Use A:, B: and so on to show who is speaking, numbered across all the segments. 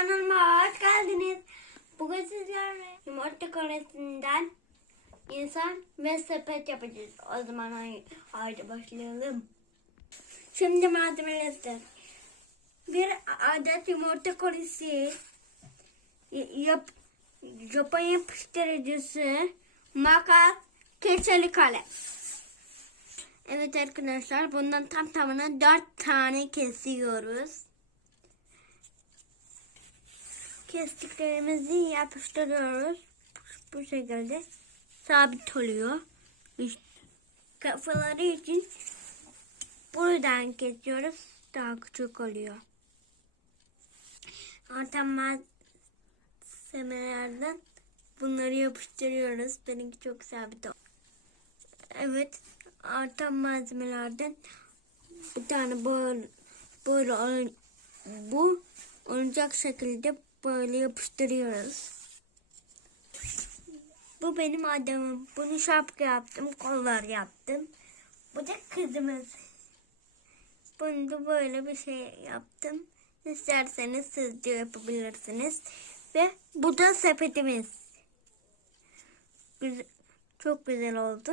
A: Kanalıma hoş geldiniz. Bugün sizlerle yumurta kolesinden insan ve sepet yapacağız. O zaman hay- haydi başlayalım. Şimdi malzemeler. Bir adet yumurta kolisi, y- yap, Japon yapıştırıcısı, makas, keçeli kalem. Evet arkadaşlar bundan tam tamına dört tane kesiyoruz. Kestiklerimizi yapıştırıyoruz. Bu şekilde sabit oluyor. İşte kafaları için buradan kesiyoruz. Daha küçük oluyor. Orta malzemelerden bunları yapıştırıyoruz. Benimki çok sabit oldu. Evet, artan malzemelerden bir tane böyle böyle bu olacak şekilde böyle yapıştırıyoruz. Bu benim adamım. Bunu şapka yaptım, kollar yaptım. Bu da kızımız. Bunu da böyle bir şey yaptım. İsterseniz siz de yapabilirsiniz. Ve bu da sepetimiz. Güzel, çok güzel oldu.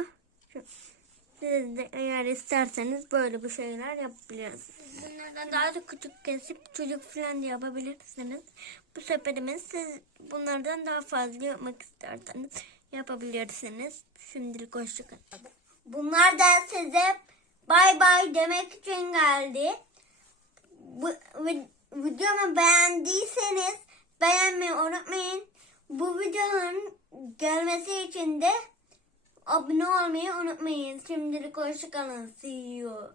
A: Siz de eğer isterseniz böyle bir şeyler yapabilirsiniz. Bunlardan daha da küçük kesip çocuk falan da yapabilirsiniz. Bu sepetimiz siz bunlardan daha fazla yapmak isterseniz yapabilirsiniz. Şimdilik hoşçakalın. Bunlar da size bay bay demek için geldi. Bu vi- videomu beğendiyseniz beğenmeyi unutmayın. Bu videonun gelmesi için de abone olmayı unutmayın. Şimdilik hoşçakalın. See you.